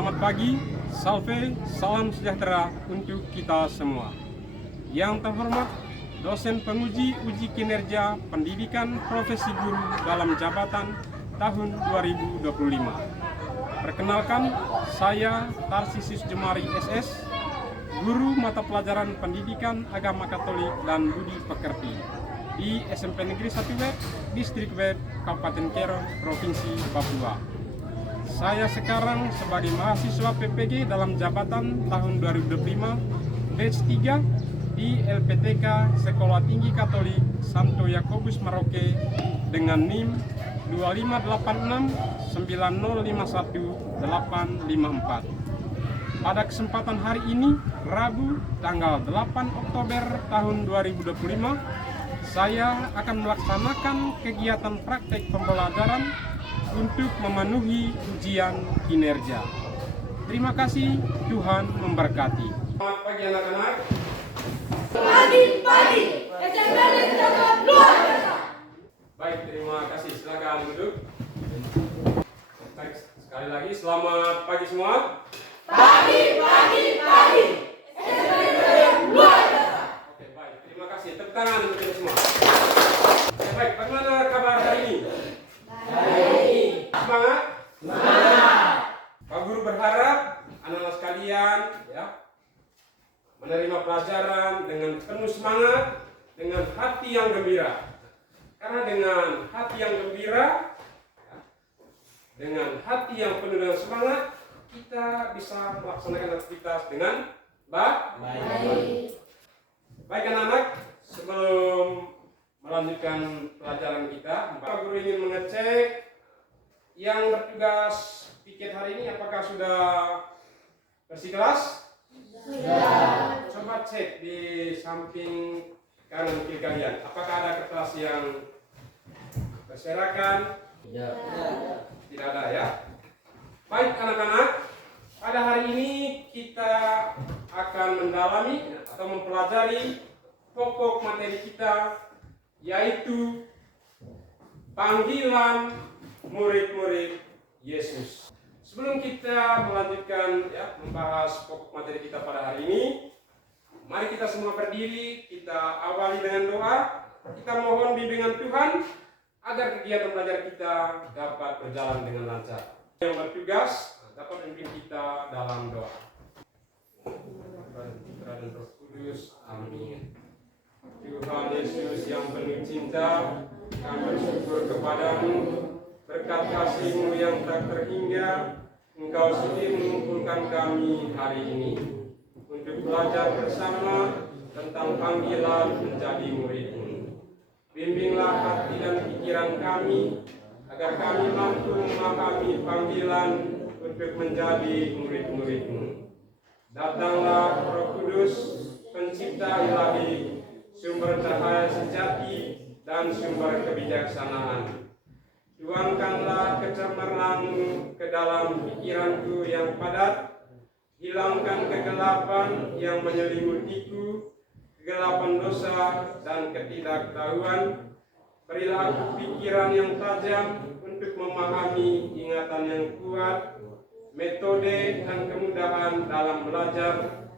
Selamat pagi, salve, salam sejahtera untuk kita semua. Yang terhormat, dosen penguji uji kinerja pendidikan profesi guru dalam jabatan tahun 2025. Perkenalkan, saya Tarsisius Jemari SS, guru mata pelajaran pendidikan agama Katolik dan budi pekerti di SMP Negeri 1 Wet, Distrik Wet, Kabupaten Kero, Provinsi Papua. Saya sekarang sebagai mahasiswa PPG dalam jabatan tahun 2025 batch 3 di LPTK Sekolah Tinggi Katolik Santo Yakobus Merauke dengan NIM 2586051-854. Pada kesempatan hari ini, Rabu tanggal 8 Oktober tahun 2025, saya akan melaksanakan kegiatan praktek pembelajaran untuk memenuhi ujian kinerja. Terima kasih, Tuhan memberkati. Selamat pagi anak-anak. Pagi, SMP Negeri 1 luar biasa. Baik, terima kasih. Silakan duduk. Baik, sekali lagi selamat pagi semua. Pagi. SMP Negeri luar biasa. Oke, baik. Terima kasih. Tepuk tangan untuk kita semua. Oke, baik. Bagaimana kabar hari ini? Baik. Semangat? Semangat. Pak Guru berharap anak-anak sekalian menerima pelajaran dengan penuh semangat, dengan hati yang gembira. Karena dengan hati yang gembira, dengan hati yang penuh dengan semangat, kita bisa melaksanakan aktivitas dengan baik. Baik anak-anak, sebelum melanjutkan pelajaran kita, Pak Guru ingin mengecek yang bertugas piket hari ini apakah sudah bersih kelas? Sudah. Coba cek di samping kanan kiri kalian, apakah ada kertas yang berserakan? Tidak ada ya. Baik anak-anak, pada hari ini kita akan mendalami atau mempelajari pokok materi kita, yaitu panggilan murid-murid Yesus. Sebelum kita melanjutkan membahas pokok materi kita pada hari ini, mari kita semua berdiri, kita awali dengan doa. Kita mohon bimbingan Tuhan agar kegiatan belajar kita dapat berjalan dengan lancar. Yang bertugas dapat memimpin kita dalam doa. Putra dan Roh Kudus, amin. Tuhan Yesus yang penuh cinta, kami bersyukur kepadamu berkat kasih-Mu yang tak terhingga. Engkau sudi mengumpulkan kami hari ini untuk belajar bersama tentang panggilan menjadi murid-Mu. Bimbinglah hati dan pikiran kami agar kami mampu memahami panggilan untuk menjadi murid-murid-Mu. Datanglah Roh Kudus, pencipta ilahi, sumber cahaya sejati dan sumber kebijaksanaan. Tuangkanlah kecemerlang ke dalam pikiranku yang padat, hilangkan kegelapan yang menyelimutiku, kegelapan dosa dan ketidaktahuan. Berilah aku pikiran yang tajam untuk memahami ingatan yang kuat, metode dan kemudahan dalam belajar,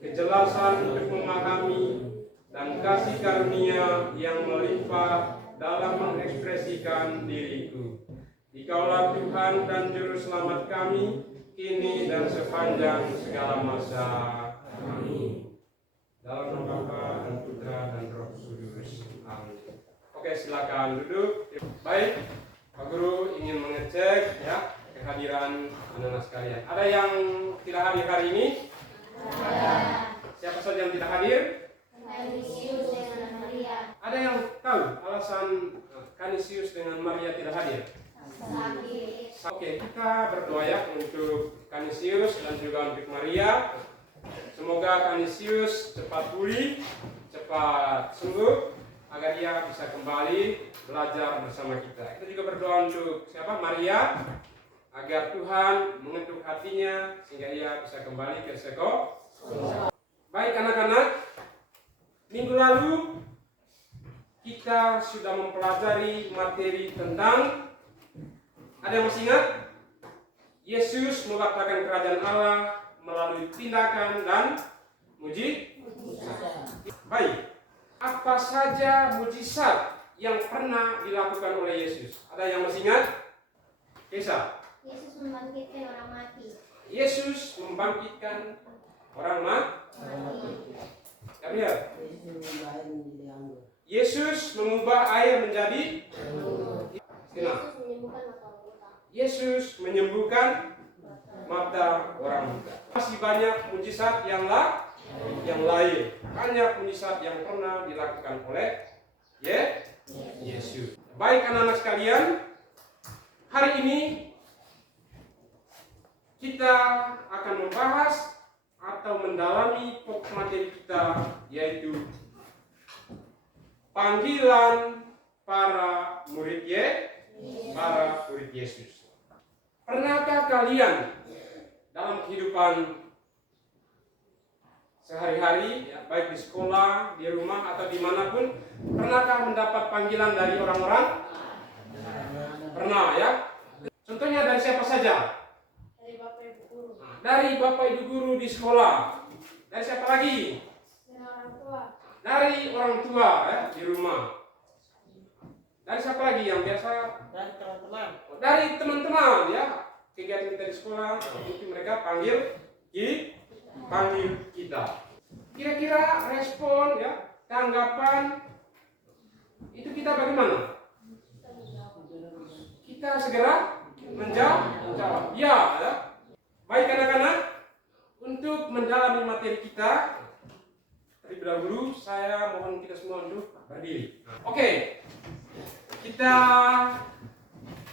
kejelasan untuk memahami, dan kasih karunia yang melimpah dalam mengekspresikan diriku. Dikaulah Tuhan dan Juru Selamat kami, kini dan sepanjang segala masa. Amin. Dalam nama Bapa dan Putra dan Roh Kudus. Amin. Oke, silakan duduk. Baik, Pak Guru ingin mengecek kehadiran anak-anak sekalian. Ada yang tidak hadir hari ini? Ada. Siapa saja yang tidak hadir? Kanisius dengan Maria. Ada yang tahu alasan Kanisius dengan Maria tidak hadir? Sakit. Oke, kita berdoa untuk Kanisius dan juga untuk Maria. Semoga Kanisius cepat pulih, cepat sembuh, agar dia bisa kembali belajar bersama kita. Kita juga berdoa untuk siapa? Maria, agar Tuhan mengetuk hatinya sehingga ia bisa kembali ke sekolah. Baik anak-anak, minggu lalu kita sudah mempelajari materi tentang, ada yang masih ingat? Yesus mengatakan kerajaan Allah melalui tindakan dan mujizat. Baik, apa saja mujizat yang pernah dilakukan oleh Yesus? Ada yang masih ingat? Kisah. Yesus membangkitkan orang mati. Yesus membangkitkan orang mati. Ya, lihat. Yesus mengubah air menjadi Yesus menyembuhkan mata buta. Yesus menyembuhkan mata orang buta. Masih banyak mujizat yang lain. Banyak mujizat yang pernah dilakukan oleh Yesus. Baik anak-anak sekalian, hari ini kita akan membahas atau mendalami pokok materi kita, yaitu panggilan para murid Yesus. Pernahkah kalian dalam kehidupan sehari-hari, ya, baik di sekolah, di rumah, atau dimanapun, pernahkah mendapat panggilan dari orang-orang? Pernah, ya. Contohnya dari siapa saja? Dari Bapak Ibu guru. Dari Bapak Ibu guru di sekolah. Dari siapa lagi? Dari orang tua. Dari orang tua, ya, di rumah. Dari siapa lagi yang biasa? Dan teman-teman. Dari teman-teman, ya. Kegiatan kita di sekolah, mungkin mereka panggil kita. Kira-kira respon, ya, tanggapan itu kita bagaimana? Kita segera menjawab. Ya, ya. Baik anak-anak, untuk mendalami materi kita, terlebih dahulu saya mohon kita semua untuk berdiri. Oke, kita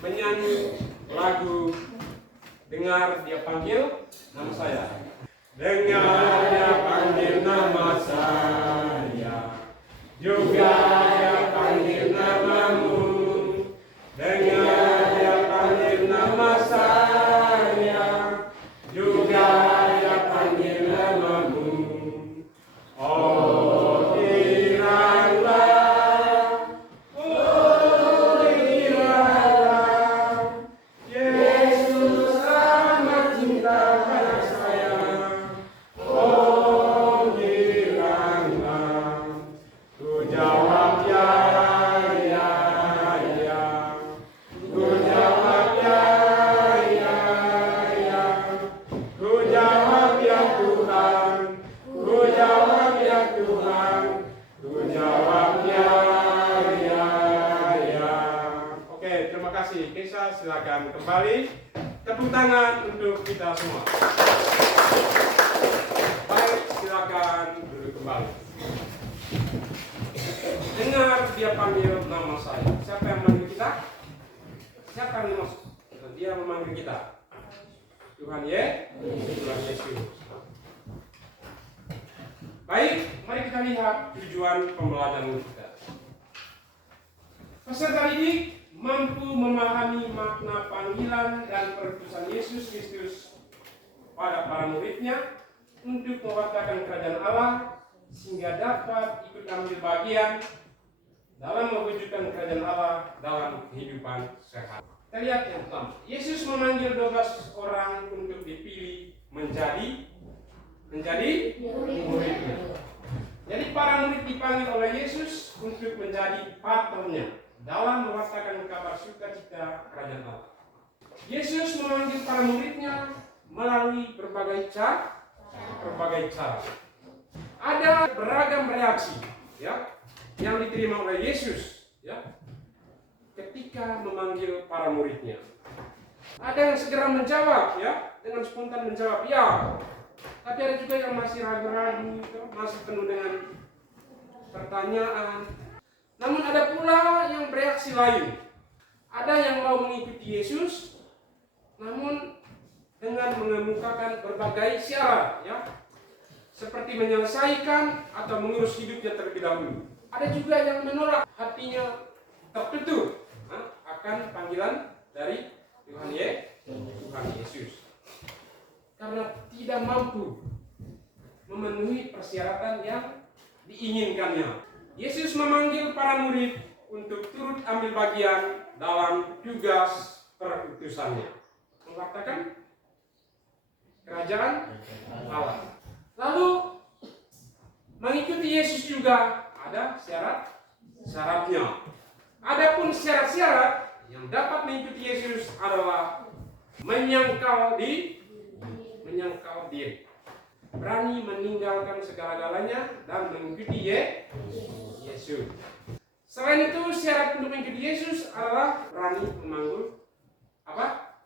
menyanyi lagu Dengar Dia Panggil Nama Saya. Dengar Dia panggil nama saya, juga Dia panggil namamu. Dengar Dia panggil nama saya, juga Dia panggil namamu. Oh kiranya, oh kiranya, Yesus amat cinta pada saya. Oh kiranya, ku jawab ya, ya, ya. Ku jawab ya, ya, ya. Ku jawab ya Tuhan. Ku jawab ya Tuhan. Ku jawab ya, ya, ya. Oke, terima kasih. Kisah silakan kembali. Tepuk tangan untuk kita semua. Baik, silakan duduk kembali. Dengar Dia panggil nama saya. Siapa yang memanggil kita? Siapa yang dimaksud? Dia memanggil kita. Tuhan Yesus. Baik, mari kita lihat tujuan pembelajaran kita. Peserta didik mampu memahami makna panggilan dan perutusan Yesus Kristus pada para muridnya untuk mewartakan kerajaan Allah, sehingga dapat ikut ambil bagian dalam mewujudkan kerajaan Allah dalam kehidupan sehari. Kita lihat yang pertama, Yesus memanggil 12 orang untuk dipilih menjadi muridnya. Jadi para murid dipanggil oleh Yesus untuk menjadi partnernya dalam mewartakan kabar sukacita kerajaan Allah. Yesus memanggil para muridnya melalui berbagai cara. Ada beragam reaksi, ya, yang diterima oleh Yesus, ya, ketika memanggil para muridnya. Ada yang segera menjawab, ya, dengan spontan menjawab ya. Tapi ada juga yang masih ragu-ragu, masih penuh dengan pertanyaan. Namun ada pula yang bereaksi lain. Ada yang mau mengikuti Yesus, namun dengan mengemukakan berbagai syarat, ya, seperti menyelesaikan atau mengurus hidupnya terlebih dahulu. Ada juga yang menolak, hatinya tertutup akan panggilan dari Tuhan Yesus, karena tidak mampu memenuhi persyaratan yang diinginkannya. Yesus memanggil para murid untuk turut ambil bagian dalam tugas perutusannya, mengatakan kerajaan Allah. Lalu mengikuti Yesus juga ada syaratnya. Adapun syarat-syarat yang dapat mengikuti Yesus adalah menyangkal diri, berani meninggalkan segala-galanya dan mengikuti Yesus. Selain itu, syarat untuk mengikuti Yesus adalah berani memanggul apa?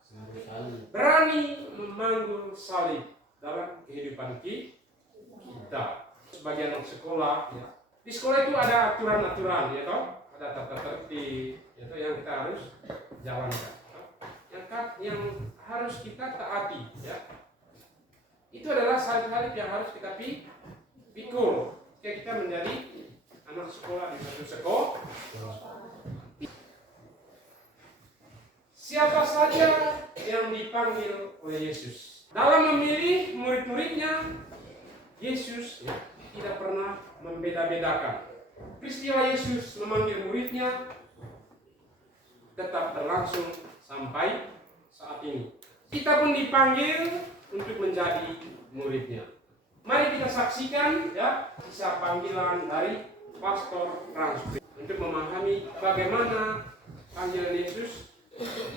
Berani memanggul salib dalam kehidupan kita. Sebagai anak sekolah, ya. Di sekolah itu ada aturan-aturan, ya toh? Ada tata tertib, itu yang kita harus jalankan, yang harus kita taati, ya. Itu adalah salib-salib yang harus kita pikul jika kita menjadi anak sekolah di satu sekolah. Siapa saja yang dipanggil oleh Yesus dalam memilih murid-muridnya, Yesus tidak pernah membeda-bedakan. Peristiwa Yesus memanggil muridnya tetap berlangsung sampai saat ini. Kita pun dipanggil untuk menjadi muridnya. Mari kita saksikan ya kisah panggilan dari Pastor Frans untuk memahami bagaimana panggilan Yesus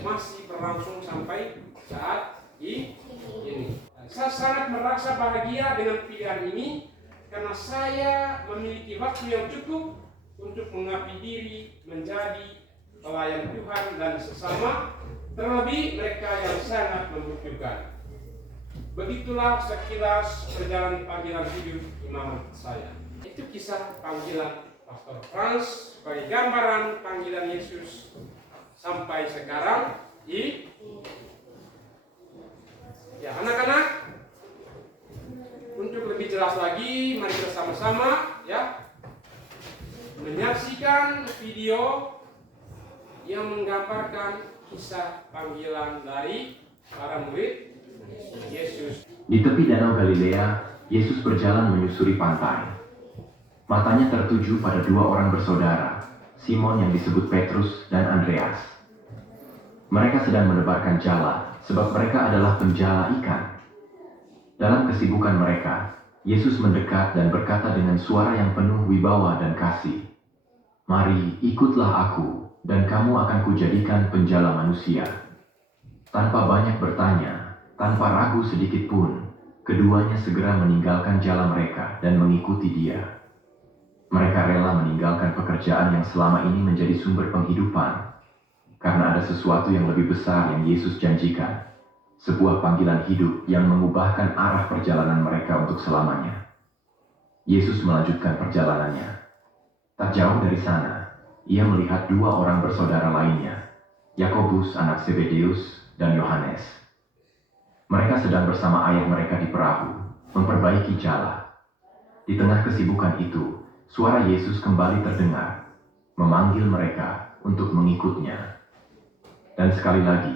masih berlangsung sampai saat ini. Saya sangat merasa bahagia dengan pilihan ini karena saya memiliki waktu yang cukup untuk mengabdi diri menjadi pelayan Tuhan dan sesama, terlebih mereka yang sangat membutuhkan. Begitulah sekilas perjalanan panggilan hidup imamat saya. Itu kisah panggilan Pastor Frans sebagai gambaran panggilan Yesus sampai sekarang. Ya, anak-anak, untuk lebih jelas lagi, mari kita sama-sama ya menyaksikan video yang menggambarkan kisah panggilan dari para murid Yesus. Di tepi Danau Galilea, Yesus berjalan menyusuri pantai. Matanya tertuju pada dua orang bersaudara, Simon yang disebut Petrus dan Andreas. Mereka sedang menebarkan jala, sebab mereka adalah penjala ikan. Dalam kesibukan mereka, Yesus mendekat dan berkata dengan suara yang penuh wibawa dan kasih, "Mari, ikutlah aku, dan kamu akan kujadikan penjala manusia." Tanpa banyak bertanya, tanpa ragu sedikit pun, keduanya segera meninggalkan jala mereka dan mengikuti Dia. Mereka rela meninggalkan pekerjaan yang selama ini menjadi sumber penghidupan, karena ada sesuatu yang lebih besar yang Yesus janjikan, sebuah panggilan hidup yang mengubahkan arah perjalanan mereka untuk selamanya. Yesus melanjutkan perjalanannya. Tak jauh dari sana, ia melihat dua orang bersaudara lainnya, Yakobus anak Zebedeus dan Yohanes. Mereka sedang bersama ayah mereka di perahu, memperbaiki jala. Di tengah kesibukan itu, suara Yesus kembali terdengar, memanggil mereka untuk mengikutnya. Dan sekali lagi,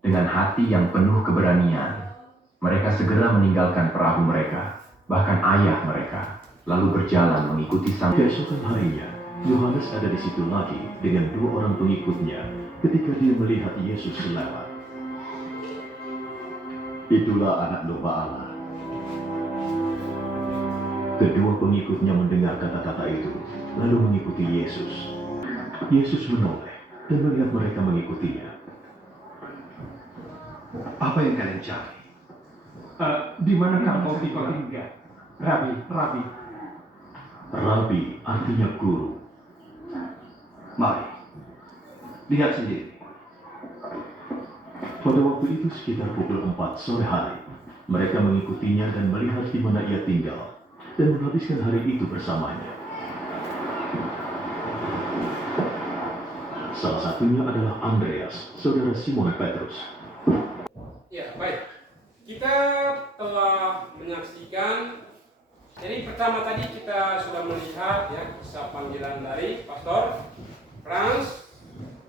dengan hati yang penuh keberanian, mereka segera meninggalkan perahu mereka, bahkan ayah mereka, lalu berjalan mengikuti sang. Keesokan harinya, Yohanes ada di situ lagi dengan dua orang pengikutnya ketika dia melihat Yesus lewat. Itulah anak domba Allah. Kedua pengikutnya mendengar kata-kata itu, lalu mengikuti Yesus. Yesus menoleh dan melihat mereka mengikutinya. Apa yang kalian cari? Di manakah kau tinggal? Rabi. Rabi artinya guru. Mari, lihat sendiri. Pada waktu itu sekitar pukul 4 sore hari, mereka mengikutinya dan melihat di mana ia tinggal, dan menghabiskan hari itu bersamanya. Salah satunya adalah Andreas, saudara Simon Petrus. Ya, baik. Kita telah menyaksikan. Jadi pertama tadi kita sudah melihat ya kisah panggilan dari Pastor Frans.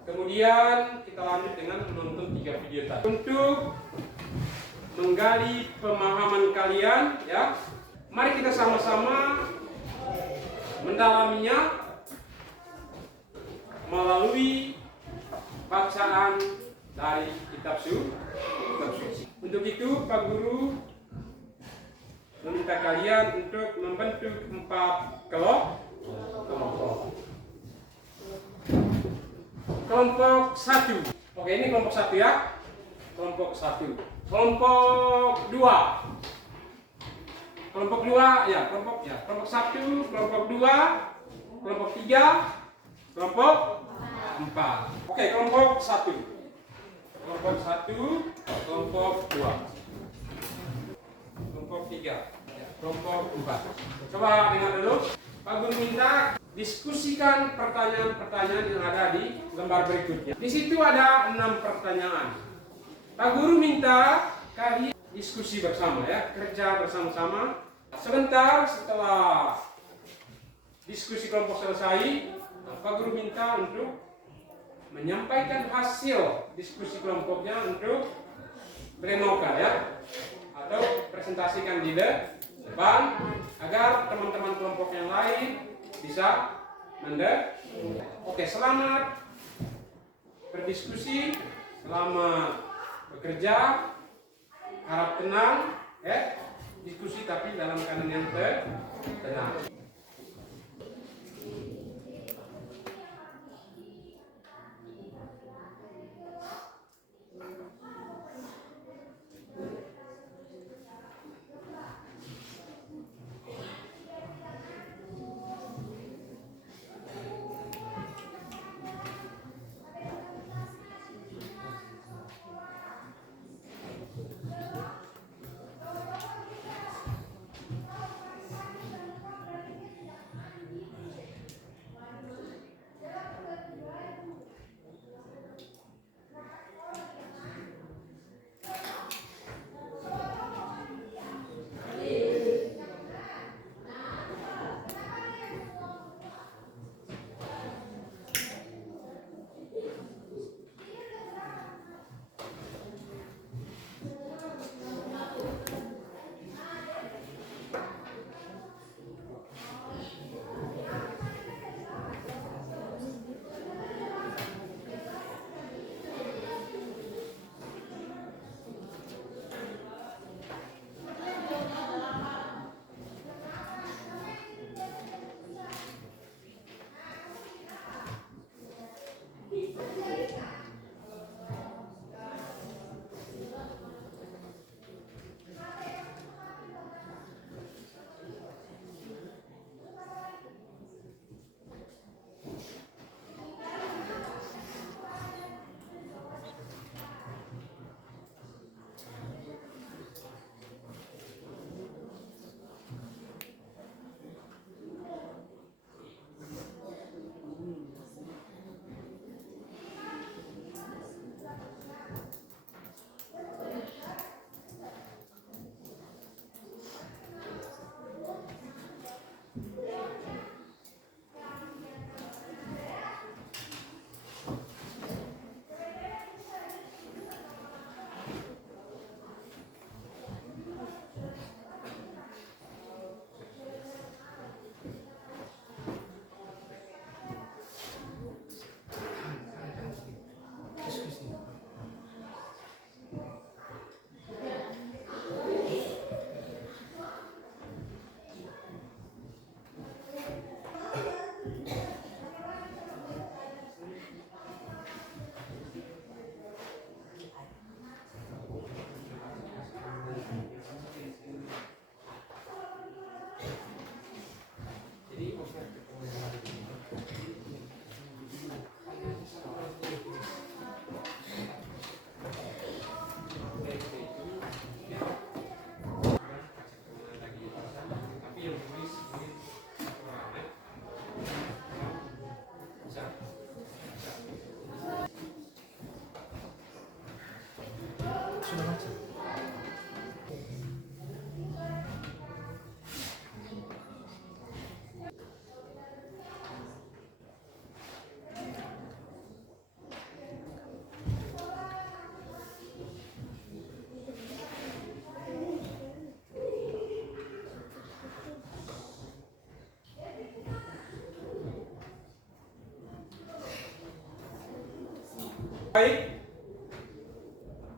Kemudian kita lanjut dengan menonton 3 video tadi. Untuk menggali pemahaman kalian ya, mari kita sama-sama mendalaminya melalui bacaan dari kitab suci. Untuk itu Pak Guru meminta kalian untuk membentuk 4 kelompok. Kelompok 1. Oke, ini kelompok 1 ya. Kelompok 1. Kelompok 2. Kelompok 2 ya, kelompok 1, kelompok 2, kelompok 3, kelompok 4. Oke, kelompok 1. Kelompok 1, kelompok 2. Kelompok 3, kelompok 4. Coba dengar dulu. Pak Guru minta diskusikan pertanyaan-pertanyaan yang ada di lembar berikutnya. Di situ ada 6 pertanyaan. Pak Guru minta kalian diskusi bersama ya, kerja bersama-sama. Sebentar setelah diskusi kelompok selesai, Pak Guru minta untuk menyampaikan hasil diskusi kelompoknya untuk demokan ya, atau presentasikan di depan agar teman-teman kelompok yang lain bisa mendengar. Oke, selamat berdiskusi, selamat bekerja, harap tenang ya, diskusi tapi dalam keadaan yang tenang. Baik,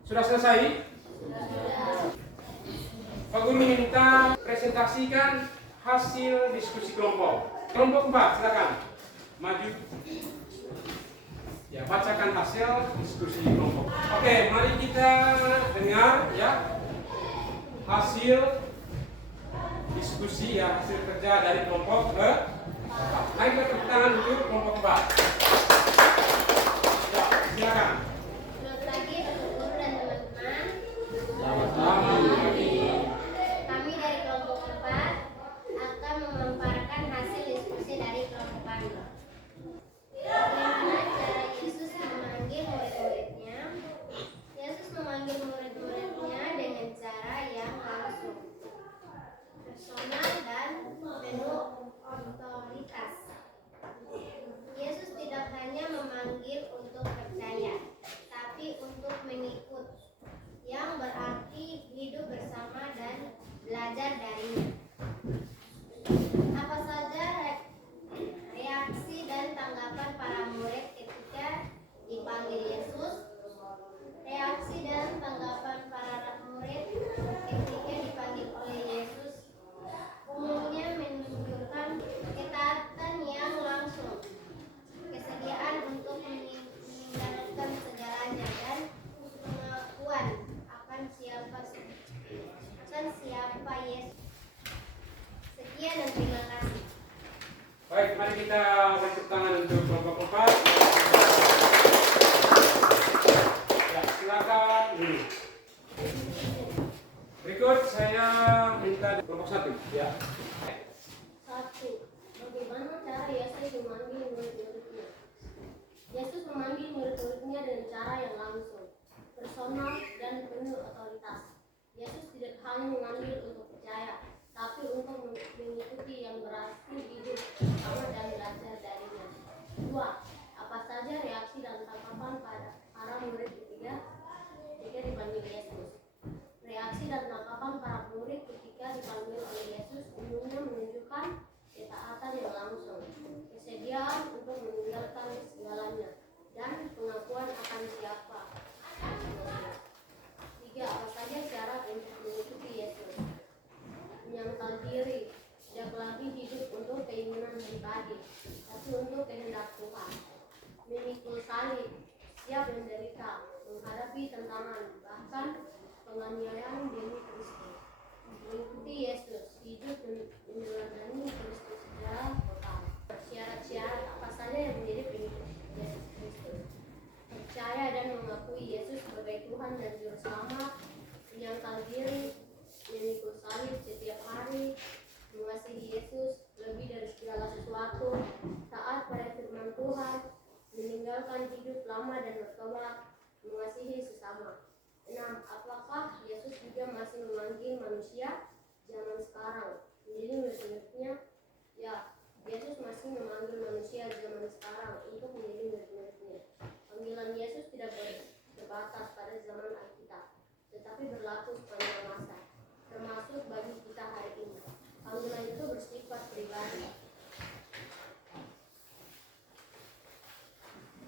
sudah selesai? Pak Guru minta presentasikan hasil diskusi kelompok. Kelompok 4, silakan maju. Ya, bacakan hasil diskusi kelompok. Oke, mari kita dengar ya hasil diskusi ya, hasil kerja dari kelompok ke. Mari kita tepuk tangan untuk kelompok 4. Ya, silakan. Selamat pagi Bapak Guru dan teman-teman. Selamat pagi. Kami dari kelompok 4 akan memaparkan hasil diskusi dari kelompok kami. Bagaimana cara Yesus memanggil murid-muridnya? Yesus memanggil murid-muridnya dengan cara yang langsung, personal dan penuh otoritas. Yesus tidak hanya memanggil untuk percaya, tapi untuk mengikut, yang berarti hidup bersama dan belajar darinya. Apa saja reaksi dan tanggapan para murid ketika dipanggil Yesus? Reaksi dan tanggapan para murid ketika dipanggil oleh Yesus umumnya menunjukkan ketaatan yang langsung, kesediaan untuk meninggalkan segalanya, dan pengakuan akan siapa Yesus. Sekian dan terima kasih. Baik, mari kita beri tepuk tangan untuk kelompok 4. Ya, silakan. Berikut saya minta kelompok 1. Ya. 1. Bagaimana cara Yesus memanggil murid-muridnya? Yesus memanggil murid-muridnya dengan cara yang langsung, personal, dan penuh otoritas. Yesus tidak hanya memanggil untuk percaya, tapi untuk mengikuti, yang berarti hidup bersama dan belajar darinya. 2. Apa saja reaksi dan tanggapan para murid ketika dipanggil Yesus? Reaksi dan tanggapan para murid ketika dipanggil oleh Yesus umumnya menunjukkan ketaatan yang langsung, kesediaan untuk meninggalkan segalanya, dan pengakuan akan siapa. 3. Apa saja syarat untuk mengikuti Yesus? Menyangkal diri, tidak lagi hidup untuk keinginan pribadi, tapi untuk kehendak Tuhan. Memikul salib, siap menderita, menghadapi tantangan, bahkan penganiayaan demi Kristus. Mengikuti Yesus, hidup meneladani Kristus secara total. Syarat-syarat apa saja yang menjadi pengikut Yesus Kristus? Percaya dan mengakui Yesus sebagai Tuhan dan Juru Selamat, menyangkal diri, memikul salib setiap hari, mengasihi Yesus lebih dari segala sesuatu, taat pada firman Tuhan, meninggalkan hidup lama dan bertobat, mengasihi sesama. 6. Apakah Yesus juga masih memanggil manusia zaman sekarang menjadi murid-muridnya? Ya, Yesus masih memanggil manusia zaman sekarang untuk menjadi murid-muridnya. Panggilan Yesus tidak terbatas pada zaman Alkitab, tetapi berlaku sepanjang masa, termasuk bagi kita hari ini. Panggilan itu bersifat pribadi,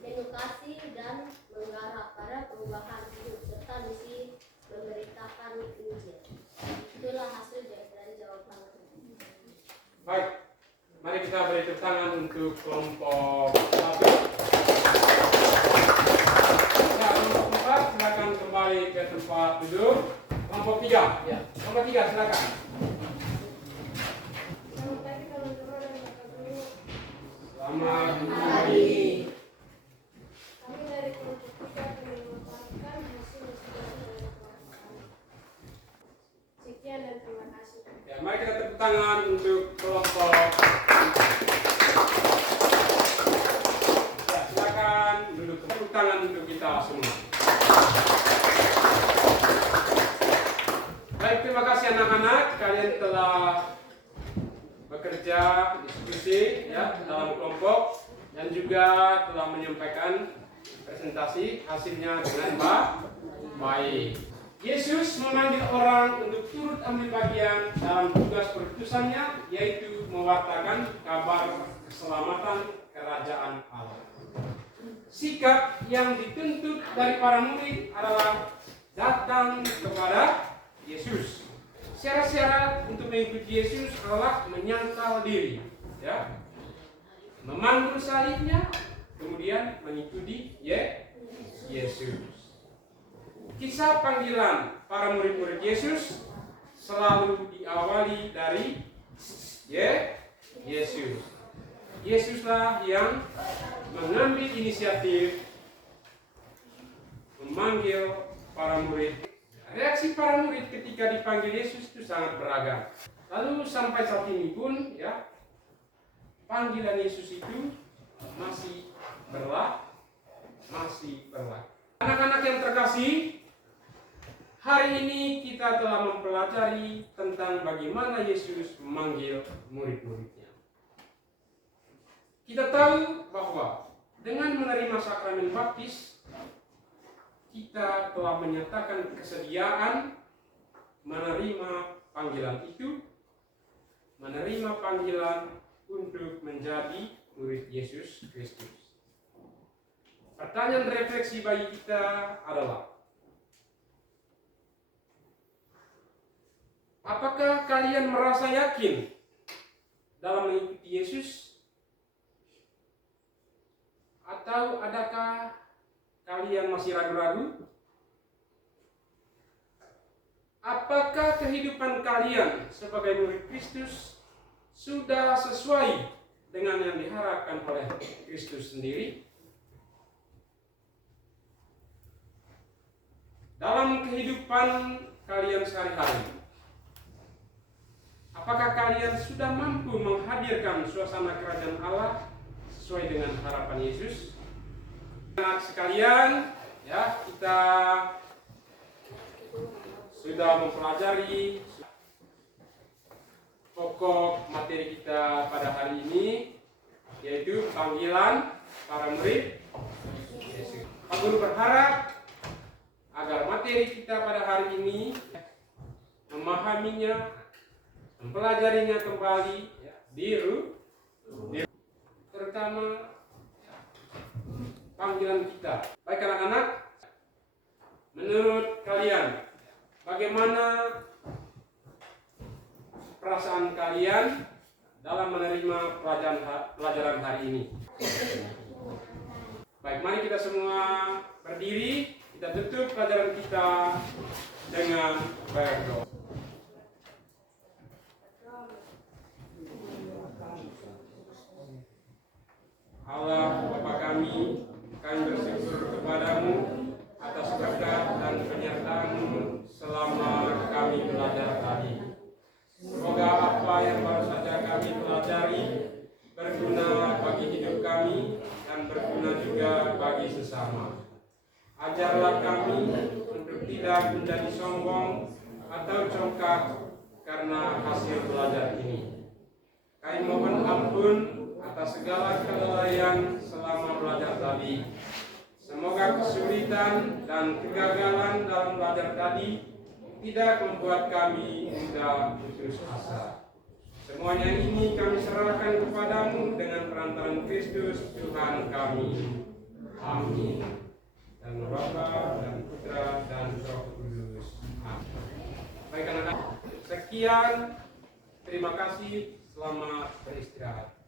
edukasi dan menggarap pada perubahan hidup serta misi memberitakan Injil. Itulah hasil dari jawaban. Baik, mari kita beri tepuk tangan untuk kelompok 1. Ya, kelompok 4 silakan kembali ke tempat duduk. Kelompok 3. Ya. Kelompok 3 silakan. Selamat pagi teman-teman dan Bapak Guru. Selamat pagi. Kami dari kelompok 3 akan memaparkan hasil diskusi dari kelompok kami. Sekian dan terima kasih. Ya, mari kita tepuk tangan untuk kelompok. Ya, silakan duduk. Tepuk tangan untuk kita semua. Baik, terima kasih anak-anak. Kalian telah bekerja diskusi ya dalam kelompok dan juga telah menyampaikan presentasi hasilnya dengan baik. Yesus memanggil orang untuk turut ambil bagian dalam tugas perutusannya, yaitu mewartakan kabar keselamatan kerajaan Allah. Sikap yang dituntut dari para murid adalah datang kepada Yesus. Syarat-syarat untuk untuk mengikuti Yesus adalah menyangkal diri, ya, memanggul salibnya, kemudian mengikuti Yesus. Kisah panggilan para murid-murid Yesus selalu diawali dari Yesus. Yesuslah yang mengambil inisiatif memanggil para murid. Reaksi para murid ketika dipanggil Yesus itu sangat beragam. Lalu sampai saat ini pun, ya, panggilan Yesus itu masih berlaku. Anak-anak yang terkasih, hari ini kita telah mempelajari tentang bagaimana Yesus memanggil murid-muridnya. Kita tahu bahwa dengan menerima sakramen baptis, kita telah menyatakan kesediaan menerima panggilan itu, menerima panggilan untuk menjadi murid Yesus Kristus. Pertanyaan refleksi bagi kita adalah, apakah kalian merasa yakin dalam mengikuti Yesus? Atau adakah kalian masih ragu-ragu? Apakah kehidupan kalian sebagai murid Kristus sudah sesuai dengan yang diharapkan oleh Kristus sendiri? Dalam kehidupan kalian sehari-hari, apakah kalian sudah mampu menghadirkan suasana kerajaan Allah sesuai dengan harapan Yesus? Anak sekalian, ya, kita sudah mempelajari pokok materi kita pada hari ini, yaitu panggilan para murid Yesus. Pak Guru berharap agar materi kita pada hari ini memahaminya, mempelajarinya kembali, ya, terutama panggilan kita. Baik anak-anak, menurut kalian bagaimana perasaan kalian dalam menerima pelajaran hari ini? Baik, mari kita semua berdiri, kita tutup pelajaran kita dengan berdoa. Allah Bapa kami bersyukur kepadamu atas berkat dan penyertaan-Mu selama kami belajar tadi. Semoga apa yang baru saja kami pelajari berguna bagi hidup kami dan berguna juga bagi sesama. Ajarlah kami untuk tidak menjadi sombong atau congkak karena hasil belajar ini. Kami mohon ampun atas segala kelalaian selama belajar tadi. Semoga kesulitan dan kegagalan dalam belajar tadi tidak membuat kami mudah putus asa. Semuanya ini kami serahkan kepadamu dengan perantaraan Kristus Tuhan kami. Amin. Dan Bapa dan Putra dan Roh Kudus. Amin. Baik anak-anak, sekian. Terima kasih. Selamat beristirahat.